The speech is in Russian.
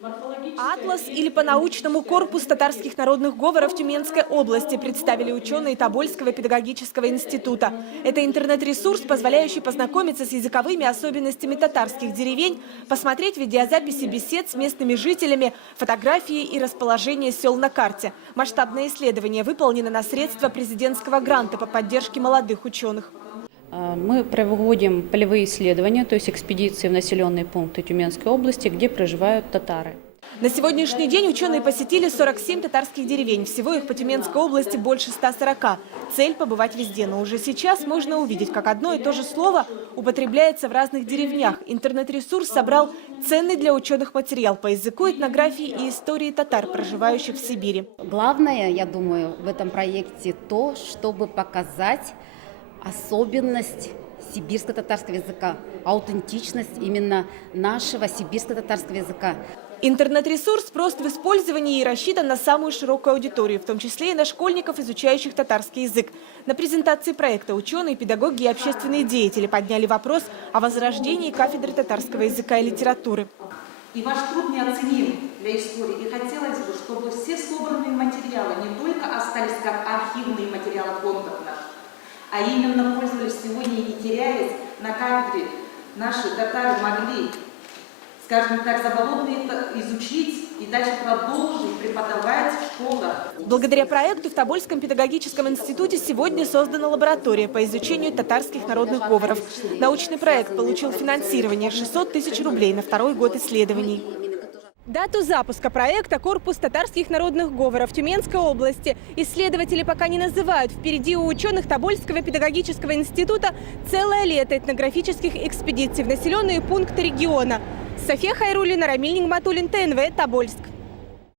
Атлас или по-научному корпус татарских народных говоров Тюменской области представили ученые Тобольского педагогического института. Это интернет-ресурс, позволяющий познакомиться с языковыми особенностями татарских деревень, посмотреть видеозаписи бесед с местными жителями, фотографии и расположение сел на карте. Масштабное исследование выполнено на средства президентского гранта по поддержке молодых ученых. Мы проводим полевые исследования, то есть экспедиции в населенные пункты Тюменской области, где проживают татары. На сегодняшний день ученые посетили 47 татарских деревень. Всего их по Тюменской области больше 140. Цель – побывать везде. Но уже сейчас можно увидеть, как одно и то же слово употребляется в разных деревнях. Интернет-ресурс собрал ценный для ученых материал по языку, этнографии и истории татар, проживающих в Сибири. Главное, я думаю, в этом проекте то, чтобы показать особенность сибирско-татарского языка, аутентичность именно нашего сибирско-татарского языка. Интернет-ресурс прост в использовании и рассчитан на самую широкую аудиторию, в том числе и на школьников, изучающих татарский язык. На презентации проекта ученые, педагоги и общественные деятели подняли вопрос о возрождении кафедры татарского языка и литературы. И ваш труд неоценим для истории. И хотелось бы, чтобы все собранные материалы не только остались как архивные материалы фондов наших, а именно пользовались сегодня и не теряясь на кафедре. Наши татары могли, скажем так, заболотно это изучить и дальше продолжить преподавать в школах. Благодаря проекту в Тобольском педагогическом институте сегодня создана лаборатория по изучению татарских народных говоров. Научный проект получил финансирование 600 тысяч рублей на второй год исследований. Дату запуска проекта «Корпус татарских народных говоров» Тюменской области исследователи пока не называют. Впереди у ученых Тобольского педагогического института целое лето этнографических экспедиций в населенные пункты региона. София Хайруллина, Рамиль Нигматуллин, ТНВ, Тобольск.